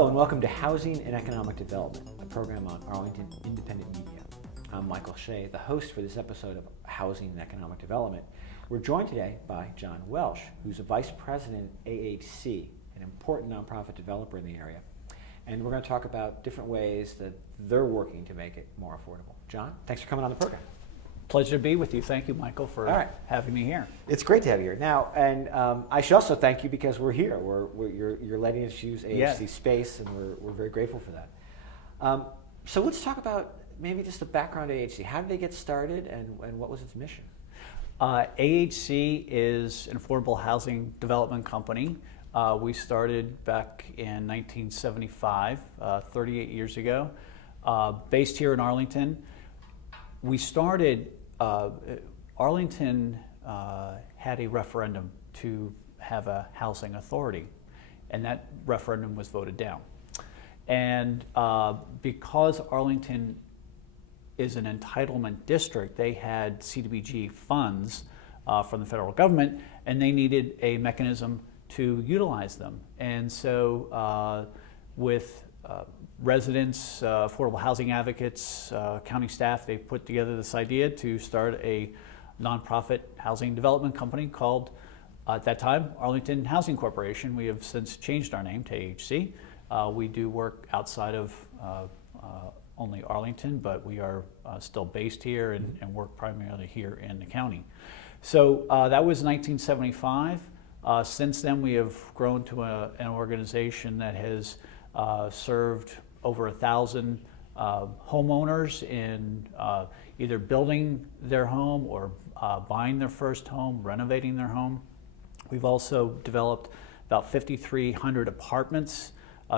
Hello and welcome to Housing and Economic Development, a program on Arlington Independent Media. I'm Michael Shea, the host for this episode of Housing and Economic Development. We're joined today by John Welsh, who's a Vice President at AHC, an important nonprofit developer in the area. And we're going to talk about different ways that they're working to make it more affordable. John, thanks for coming on the program. Pleasure to be with you. Thank you, Michael, for having me here. It's great to have you here. Now, and I should also thank you because we're here. You're letting us use AHC space, and we're very grateful for that. So let's talk about maybe just the background of AHC. How did they get started, and what was its mission? AHC is an affordable housing development company. We started back in 1975, 38 years ago, based here in Arlington. We started, Arlington had a referendum to have a housing authority, and that referendum was voted down. And because Arlington is an entitlement district, they had CDBG funds from the federal government, and they needed a mechanism to utilize them. And so with residents, affordable housing advocates, county staff, they put together this idea to start a nonprofit housing development company called, at that time, Arlington Housing Corporation. We have since changed our name to AHC. We do work outside of only Arlington, but we are still based here and work primarily here in the county. So that was 1975. Since then, we have grown to an organization that has served over 1,000 homeowners in either building their home or buying their first home, renovating their home. We've also developed about 5,300 apartments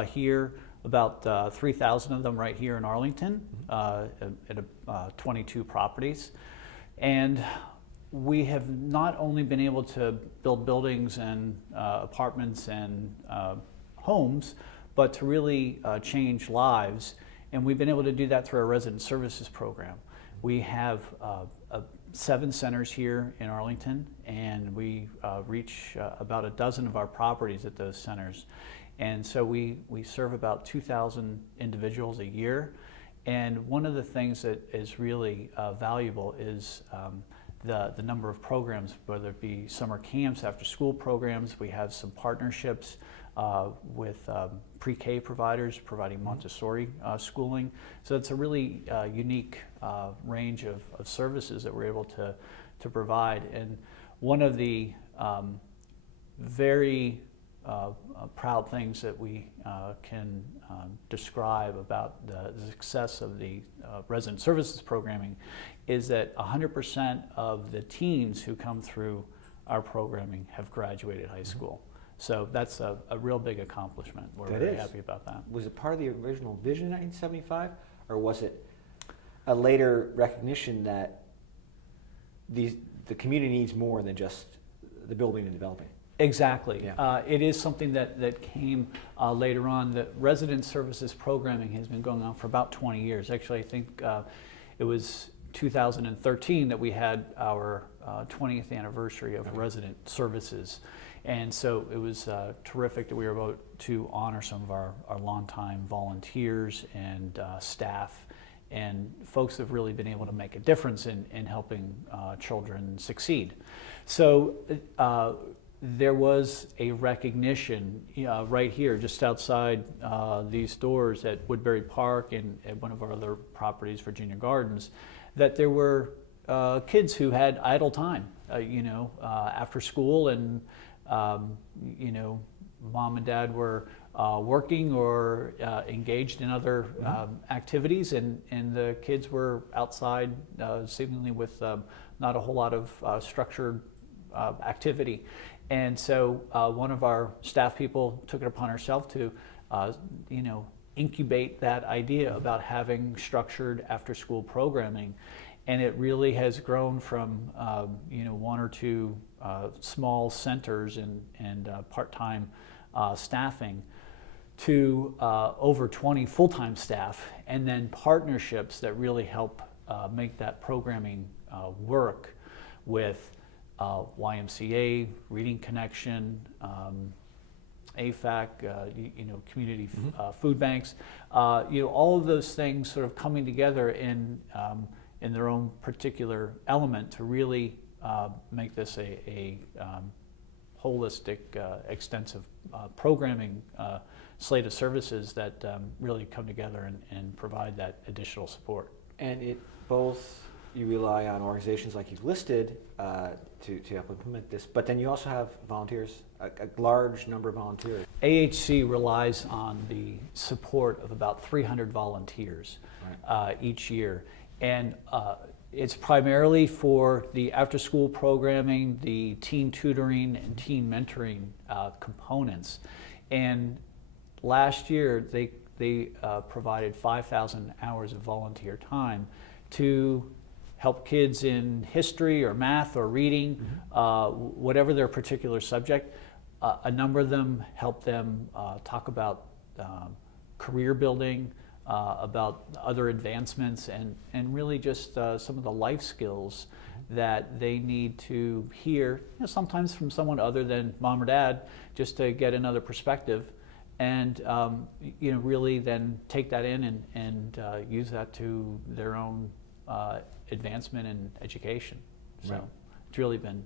here, about 3,000 of them right here in Arlington, at 22 properties. And we have not only been able to build buildings and apartments and homes, but to really change lives. And we've been able to do that through our resident services program. We have 7 centers here in Arlington, and we reach about a dozen of our properties at those centers. And so we serve about 2,000 individuals a year. And one of the things that is really valuable is the number of programs, whether it be summer camps, after school programs. We have some partnerships with pre-K providers providing Montessori schooling. So it's a really unique range of services that we're able to provide. And one of the very proud things that we can describe about the success of the resident services programming is that 100% of the teens who come through our programming have graduated high school. So that's a real big accomplishment. We're very happy about that. Was it part of the original vision in 1975, or was it a later recognition that the community needs more than just the building and developing? Exactly. Yeah. It is something that came later on. The resident services programming has been going on for about 20 years. Actually, I think it was 2013 that we had our 20th anniversary of resident services. And so it was terrific that we were able to honor some of our longtime volunteers and staff, and folks have really been able to make a difference in helping children succeed. So there was a recognition right here, just outside these doors at Woodbury Park and at one of our other properties, Virginia Gardens, that there were kids who had idle time, after school, and mom and dad were working or engaged in other activities, and the kids were outside seemingly with not a whole lot of structured activity. And so one of our staff people took it upon herself to incubate that idea about having structured after-school programming. And it really has grown from 1 or 2 small centers and part-time staffing to over 20 full-time staff, and then partnerships that really help make that programming work with YMCA, Reading Connection, AFAC, community food banks, all of those things sort of coming together in their own particular element to really make this a holistic, extensive programming slate of services that really come together and provide that additional support. And you rely on organizations like you've listed to help implement this, but then you also have volunteers, a large number of volunteers. AHC relies on the support of about 300 volunteers each year. And it's primarily for the after-school programming, the teen tutoring and teen mentoring components. And last year, they provided 5,000 hours of volunteer time to help kids in history or math or reading, whatever their particular subject. A number of them help them talk about career building, about other advancements, and really just some of the life skills that they need to hear, sometimes from someone other than mom or dad, just to get another perspective, and really then take that in and use that to their own advancement in education. So it's really been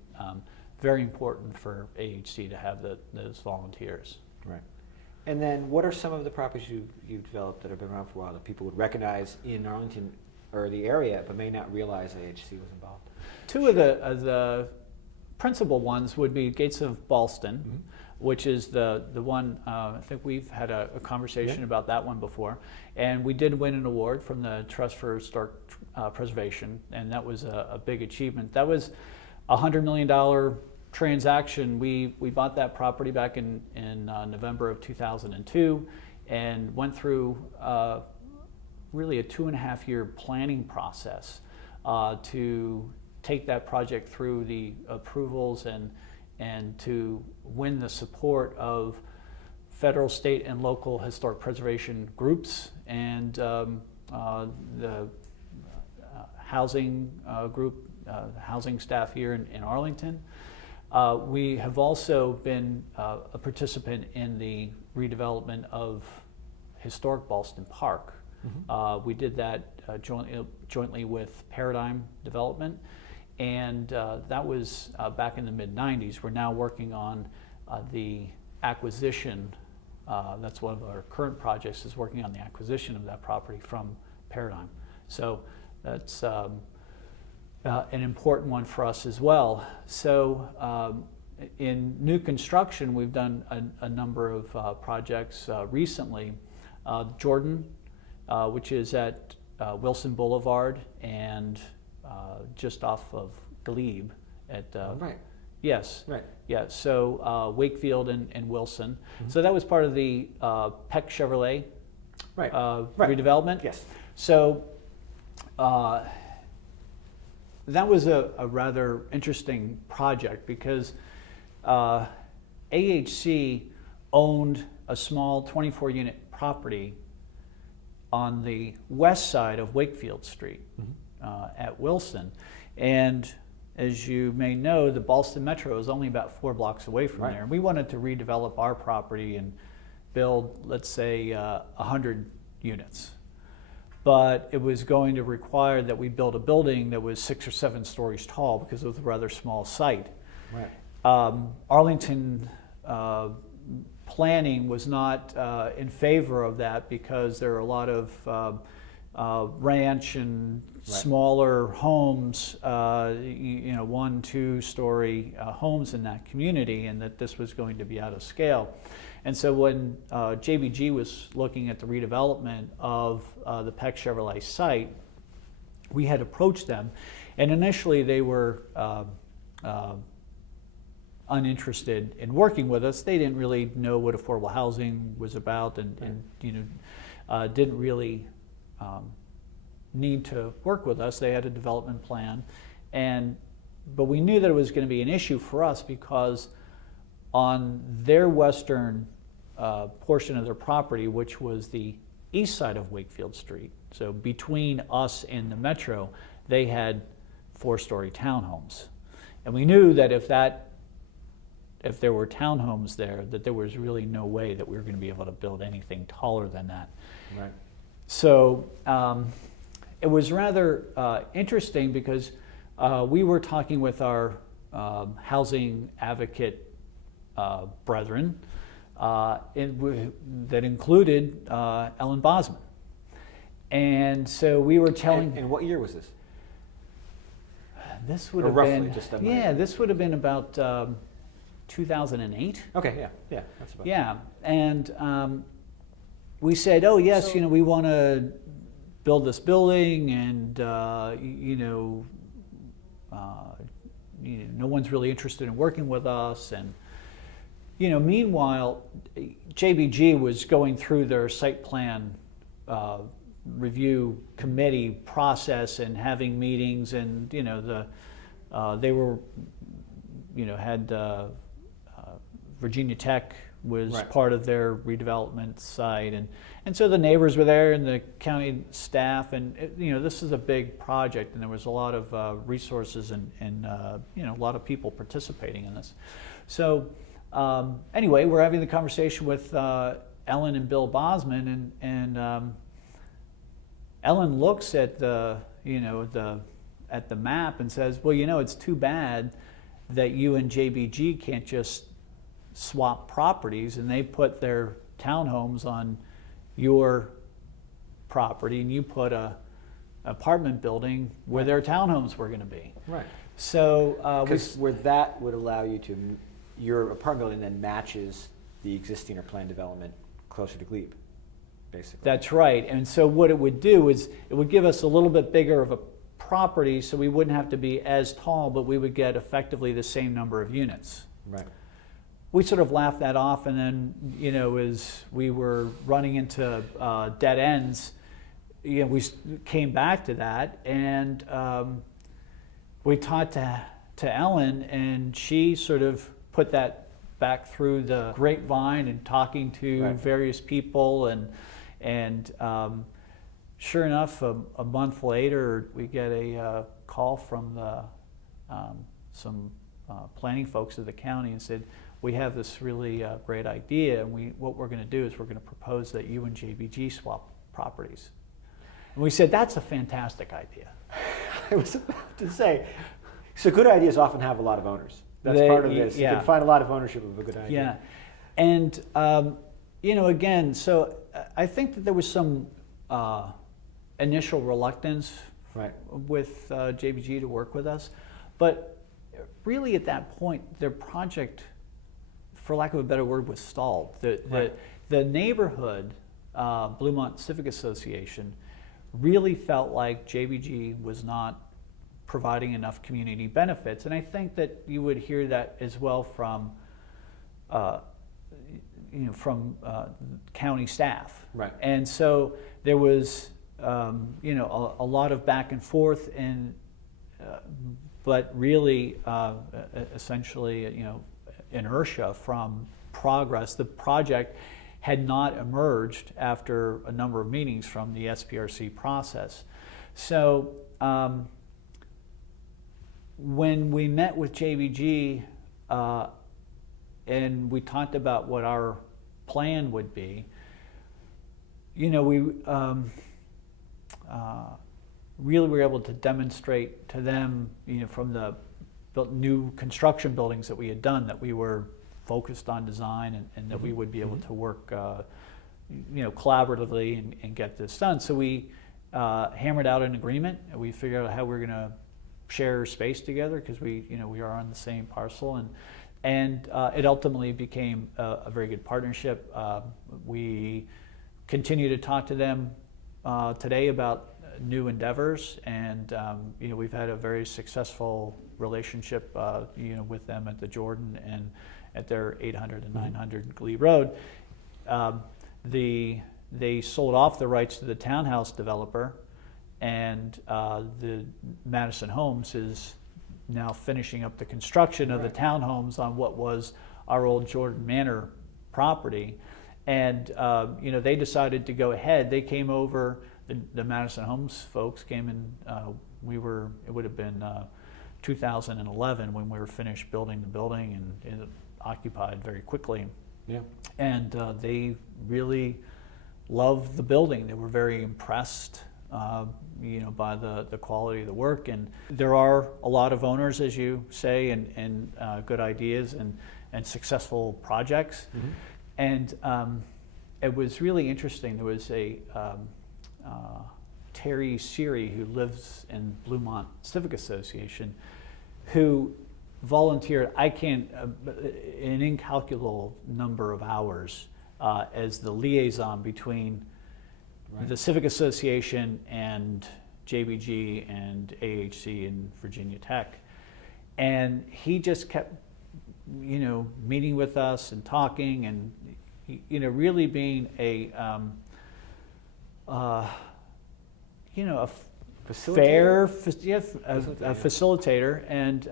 very important for AHC to have those volunteers. Right. And then what are some of the properties you've developed that have been around for a while that people would recognize in Arlington or the area but may not realize AHC was involved? Two of the principal ones would be Gates of Ballston, which is the one, I think we've had a conversation about that one before. And we did win an award from the Trust for Historic Preservation, and that was a big achievement. That was a $100 million transaction. We bought that property back in November of 2002 and went through really a 2.5-year planning process to take that project through the approvals and to win the support of federal, state, and local historic preservation groups and the housing group, housing staff here in Arlington. We have also been a participant in the redevelopment of historic Ballston Park. We did that jointly with Paradigm Development, and that was back in the mid-90s. We're now working on the acquisition. That's one of our current projects, is working on the acquisition of that property from Paradigm. So that's an important one for us as well. So in new construction, we've done a number of projects recently. Jordan, which is at Wilson Boulevard and just off of Glebe at Right. Yes. Right. Yeah. So Wakefield and Wilson. So that was part of the Peck Chevrolet redevelopment. Yes. So that was a rather interesting project because AHC owned a small 24-unit property on the west side of Wakefield Street at Wilson. And as you may know, the Ballston Metro is only about 4 blocks away from there. We wanted to redevelop our property and build, let's say, 100 units. But it was going to require that we build a building that was 6 or 7 stories tall because it was a rather small site. Right. Arlington planning was not in favor of that because there are a lot of ranch and smaller homes, 1, 2 story homes in that community, and that this was going to be out of scale. And so when JBG was looking at the redevelopment of the Peck Chevrolet site, we had approached them, and initially they were uninterested in working with us. They didn't really know what affordable housing was about, and didn't really need to work with us. They had a development plan, but we knew that it was going to be an issue for us because on their western portion of their property, which was the east side of Wakefield Street, so between us and the Metro, they had 4-story townhomes. And we knew that if that if there were townhomes there, that there was really no way that we were going to be able to build anything taller than that. Right. So it was rather interesting because we were talking with our housing advocate brethren that included Ellen Bosman. And so we were telling... And what year was this? This would or have roughly, been... just this would have been about 2008. Okay, yeah, that's about Yeah, and we said, oh yes, So- we want to build this building, and no one's really interested in working with us. And meanwhile, JBG was going through their site plan review committee process and having meetings, and they were had Virginia Tech was Right. part of their redevelopment site, and so the neighbors were there and the county staff, and this is a big project, and there was a lot of resources and a lot of people participating in this. So anyway, we're having the conversation with Ellen and Bill Bosman, and Ellen looks at the map and says, well, it's too bad that you and JBG can't just swap properties, and they put their townhomes on your property, and you put a apartment building where their townhomes were going to be. Right. So Because where that would allow you to, your apartment building then matches the existing or planned development closer to Glebe, basically. That's right. And so what it would do is it would give us a little bit bigger of a property, so we wouldn't have to be as tall, but we would get effectively the same number of units. Right. We sort of laughed that off, and then, as we were running into dead ends, we came back to that, and we talked to Ellen, and she sort of put that back through the grapevine and talking to Right. various people, and sure enough, a month later, we get a call from some planning folks of the county and said, we have this really great idea, and what we're going to do is we're going to propose that you and JBG swap properties. And we said, that's a fantastic idea. I was about to say, so good ideas often have a lot of owners. That's part of this. Yeah. You can find a lot of ownership of a good idea. Yeah, and again, so I think that there was some initial reluctance Right. with JBG to work with us, but really at that point, their project, for lack of a better word, was stalled. The neighborhood, Bluemont Civic Association, really felt like JBG was not providing enough community benefits, and I think that you would hear that as well from county staff. Right. And so there was a lot of back and forth, and but really essentially inertia from progress. The project had not emerged after a number of meetings from the SPRC process. So when we met with JBG and we talked about what our plan would be, we really were able to demonstrate to them, from the new construction buildings that we had done, that we were focused on design, and that we would be able to work collaboratively and get this done. So we hammered out an agreement, and we figured out how we were going to share space together, because we are on the same parcel, and it ultimately became a very good partnership. We continue to talk to them today about new endeavors, and we've had a very successful relationship with them at the Jordan and at their 800 and 900 Glebe Road. They sold off the rights to the townhouse developer, and the Madison Homes is now finishing up the construction of the townhomes on what was our old Jordan Manor property. And they decided to go ahead. They came over. The Madison Homes folks came in. It would have been 2011 when we were finished building the building, and occupied very quickly. Yeah. And they really loved the building. They were very impressed, by the quality of the work. And there are a lot of owners, as you say, and good ideas and successful projects. Mm-hmm. And it was really interesting. There was a Terry Seary, who lives in Bluemont Civic Association, who volunteered, an incalculable number of hours as the liaison between the Civic Association and JBG and AHC and Virginia Tech. And he just kept, meeting with us and talking and, really being a Facilitator? a facilitator. And,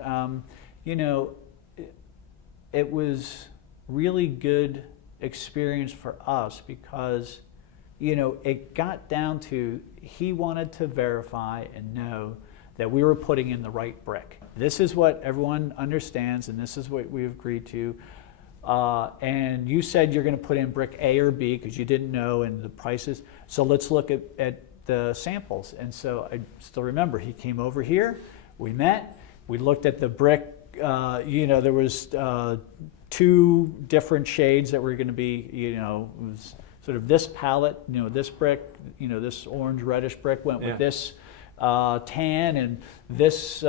it was really good experience for us because, it got down to he wanted to verify and know that we were putting in the right brick. This is what everyone understands, and this is what we've agreed to. And you said you're going to put in brick A or B because you didn't know and the prices. So let's look at the samples. And so I still remember he came over here, we met, we looked at the brick. There was 2 different shades that were going to be, it was sort of this palette, this brick, this orange reddish brick went with this tan, and this,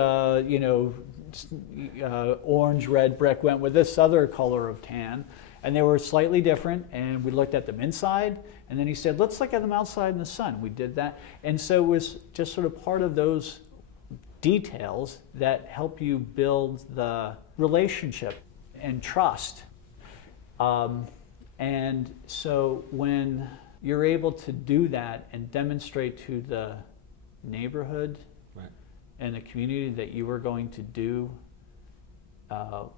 orange red brick went with this other color of tan. And they were slightly different, and we looked at them inside, and then he said, let's look at them outside in the sun. We did that. And so it was just sort of part of those details that help you build the relationship and trust. And so when you're able to do that and demonstrate to the neighborhood and the community that you are going to do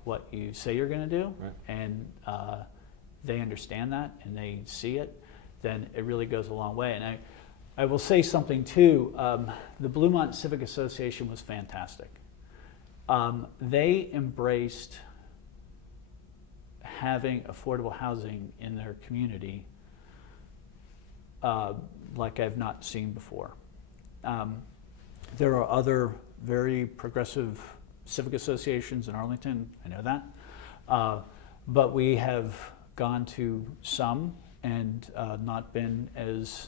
what you say you're going to do, and they understand that and they see it, then it really goes a long way. And I will say something too. The Bluemont Civic Association was fantastic. They embraced having affordable housing in their community like I've not seen before. There are other very progressive civic associations in Arlington, I know that, but we have gone to some and not been as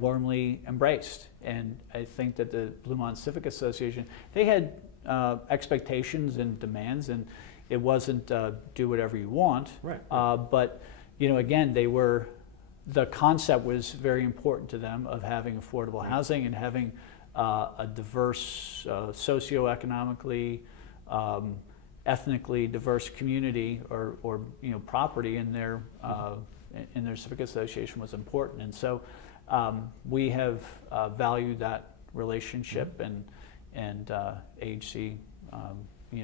warmly embraced. And I think that the Bluemont Civic Association, they had expectations and demands, and it wasn't do whatever you want. But again, the concept was very important to them of having affordable housing and having a diverse, socioeconomically, ethnically diverse community or property in their civic association was important. And so we have valued that relationship, and AHC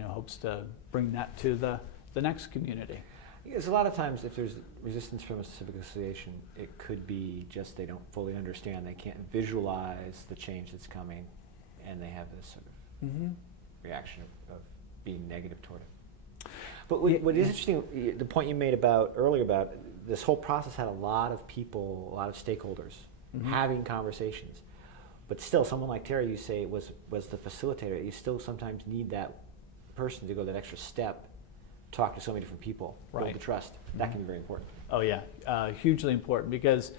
hopes to bring that to the next community. Because a lot of times if there's resistance from a civic association, it could be just they don't fully understand, they can't visualize the change that's coming, and they have this sort of reaction of being negative toward it. But what is interesting, the point you made earlier about this whole process had a lot of people, a lot of stakeholders having conversations. But still, someone like Terry, you say, was the facilitator. You still sometimes need that person to go that extra step, talk to so many different people, build the trust. That can be very important. Oh yeah, hugely important, because,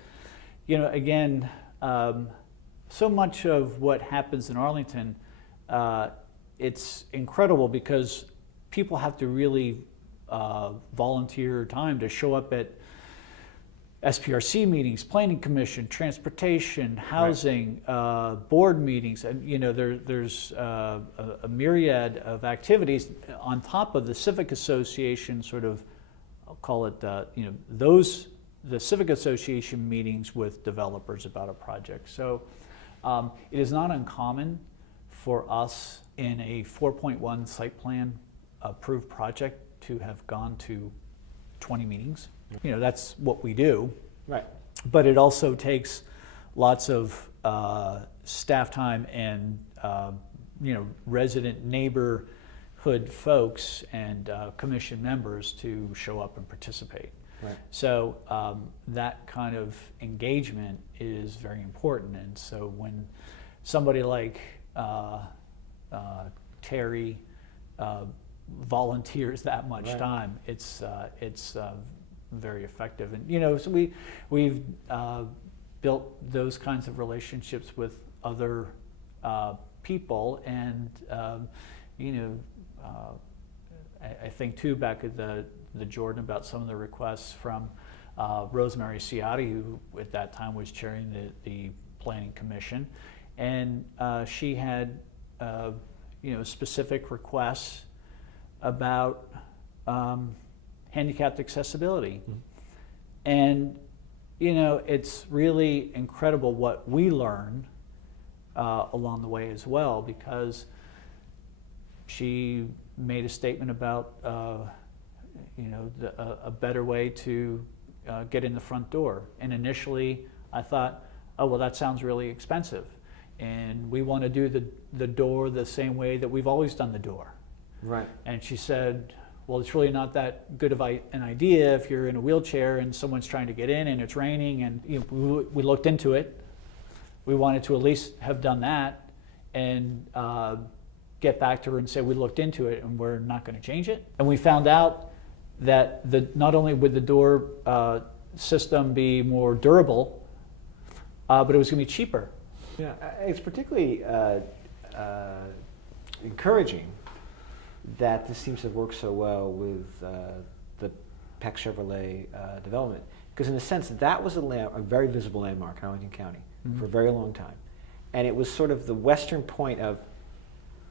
again, so much of what happens in Arlington, it's incredible because people have to really volunteer time to show up at SPRC meetings, Planning Commission, Transportation, Housing, board meetings, and there's a myriad of activities on top of the Civic Association sort of, I'll call it, the Civic Association meetings with developers about a project. So it is not uncommon for us in a 4.1 site plan approved project to have gone to 20 meetings. That's what we do. Right. But it also takes lots of staff time and resident neighbor neighborhood folks and commission members to show up and participate. Right. So that kind of engagement is very important. And so when somebody like Terry volunteers that much Right. time, it's very effective. And so we've built those kinds of relationships with other people, and I think too back at the Jordan about some of the requests from Rosemary Ciotti, who at that time was chairing the Planning Commission, and she had specific requests about handicapped accessibility. Mm-hmm. And it's really incredible what we learn along the way as well, because she made a statement about a better way to get in the front door. And initially I thought, oh, well, that sounds really expensive, and we want to do the door the same way that we've always done the door. Right. And she said, well, it's really not that good of an idea if you're in a wheelchair and someone's trying to get in and it's raining. And we looked into it. We wanted to at least have done that and get back to her and say we looked into it and we're not going to change it. And we found out that not only would the door system be more durable, but it was going to be cheaper. Yeah, it's particularly encouraging that this seems to have worked so well with the Peck Chevrolet development, because in a sense that was a very visible landmark in Arlington County. Mm-hmm. For a very long time, and it was sort of the western point of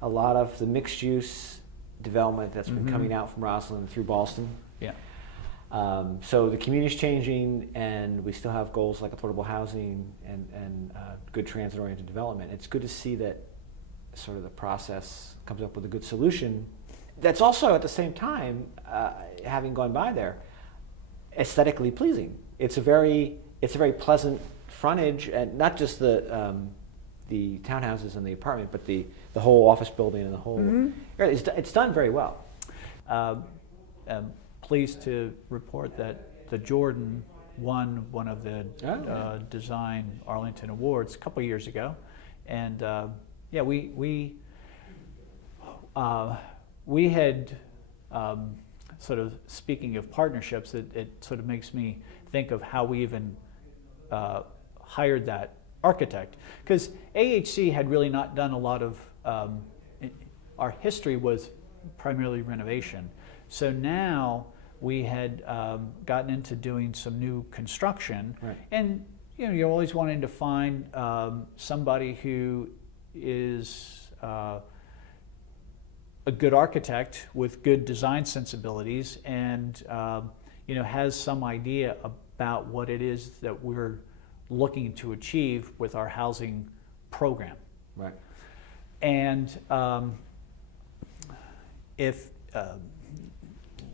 a lot of the mixed-use development that's been mm-hmm. coming out from Rosslyn through Ballston. Yeah. So the community's changing, and we still have goals like affordable housing and good transit-oriented development. It's good to see that sort of the process comes up with a good solution that's also at the same time, having gone by there, aesthetically pleasing. It's a very pleasant frontage, and not just the townhouses and the apartment, but the whole office building and the whole mm-hmm. area. It's done very well. I'm pleased to report that the Jordan won one of the Design Arlington Awards a couple of years ago, and we had sort of, speaking of partnerships, it sort of makes me think of how we even hired that architect, because AHC had really not done a lot of our history was primarily renovation. So now we had gotten into doing some new construction, right. And you're always wanting to find somebody who is a good architect with good design sensibilities, and has some idea about what it is that we're looking to achieve with our housing program. Right. And if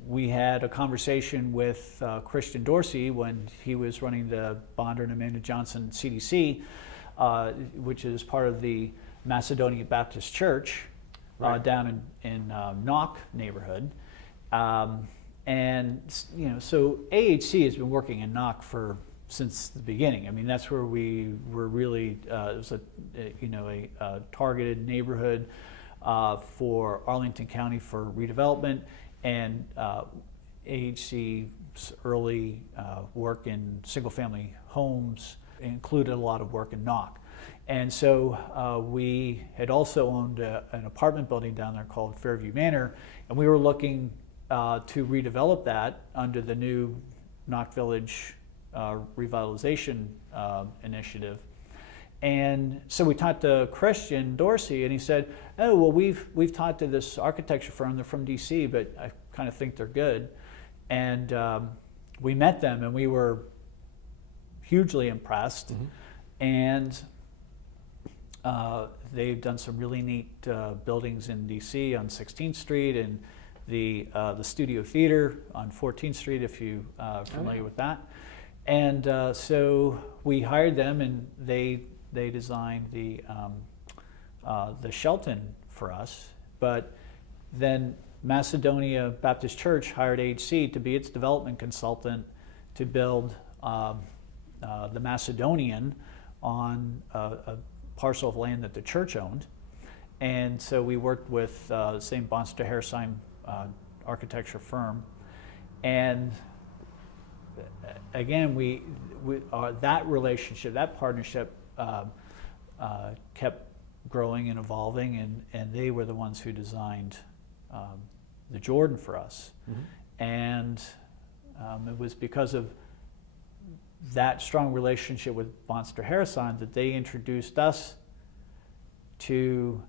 we had a conversation with Christian Dorsey when he was running the Bonder and Amanda Johnson CDC, which is part of the Macedonia Baptist Church, right. Down in Knock neighborhood. And so AHC has been working in Knock since the beginning. I mean, that's where we were really, it was a targeted neighborhood for Arlington County for redevelopment, and AHC's early work in single-family homes included a lot of work in Knock. And so we had also owned an apartment building down there called Fairview Manor, and we were looking to redevelop that under the new Knock Village revitalization initiative. And so we talked to Christian Dorsey, and he said, oh, well, we've talked to this architecture firm. They're from DC, but I kind of think they're good. And we met them, and we were hugely impressed. Mm-hmm. And they've done some really neat buildings in DC on 16th Street, and the Studio Theater on 14th Street, if you are familiar with that. And so we hired them, and they designed the Shelton for us. But then Macedonia Baptist Church hired AHC to be its development consultant to build the Macedonian on a parcel of land that the church owned. And so we worked with the same Bonster Harrison architecture firm. And again, that relationship, that partnership kept growing and evolving, and they were the ones who designed the Jordan for us. Mm-hmm. And it was because of that strong relationship with Bonster Harrison that they introduced us to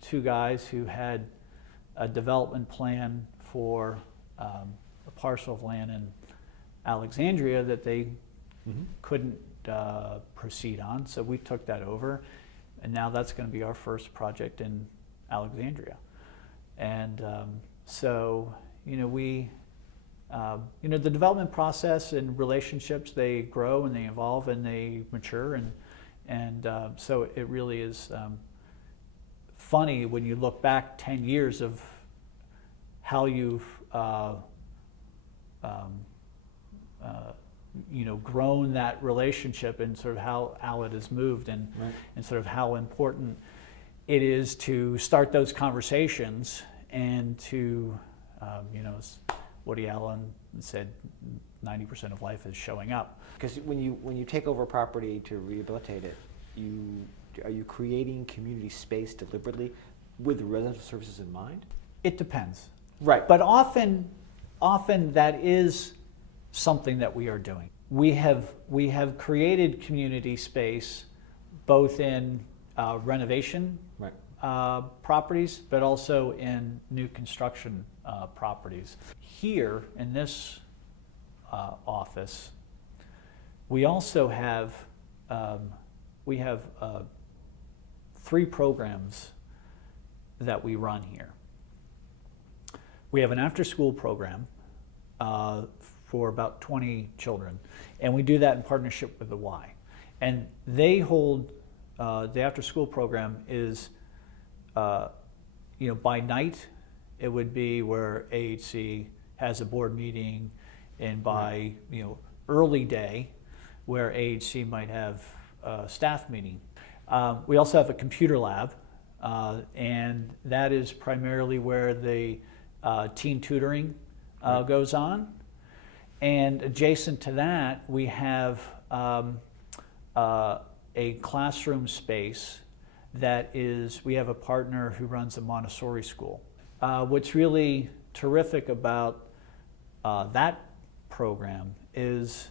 two guys who had a development plan for a parcel of land in Alexandria that they mm-hmm. couldn't proceed on. So we took that over, and now that's going to be our first project in Alexandria. And so, the development process and relationships, they grow and they evolve and they mature, and so it really is funny when you look back 10 years of how you've grown that relationship and sort of how it has moved, and right. and sort of how important it is to start those conversations and to as Woody Allen said, 90% of life is showing up. Because when you take over a property to rehabilitate it, are you creating community space deliberately with residential services in mind? It depends. Right. But often that is something that we are doing. We have created community space both in renovation right. Properties, but also in new construction properties. Here in this office, we also have 3 programs that we run here. We have an after-school program for about 20 children, and we do that in partnership with the Y. And they hold the after-school program is by night. It would be where AHC has a board meeting, and by early day, where AHC might have a staff meeting. We also have a computer lab, and that is primarily where the teen tutoring goes on. And adjacent to that, we have a classroom space that is, we have a partner who runs a Montessori school. What's really terrific about that program is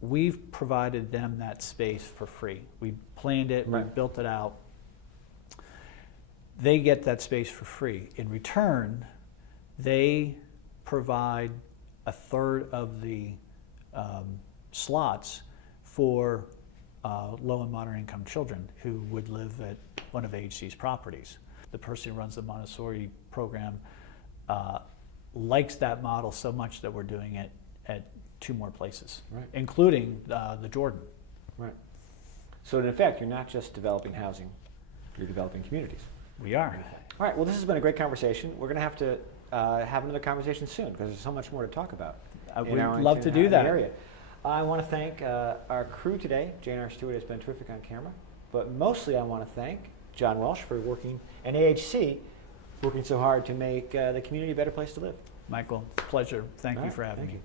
we've provided them that space for free. We planned it, right. We built it out. They get that space for free. In return, they provide a third of the slots for low and moderate income children who would live at one of AHC's properties. The person who runs the Montessori program likes that model so much that we're doing it at 2 more places, right. including the Jordan. Right. So in effect, you're not just developing housing, you're developing communities. We are. All right, well, this has been a great conversation. We're going to have to have another conversation soon because there's so much more to talk about. We'd love to do that. Area. I want to thank our crew today. Janar Stewart has been terrific on camera, but mostly I want to thank John Welsh for working, and AHC working so hard to make the community a better place to live. Michael, it's a pleasure. Thank you for having me. You.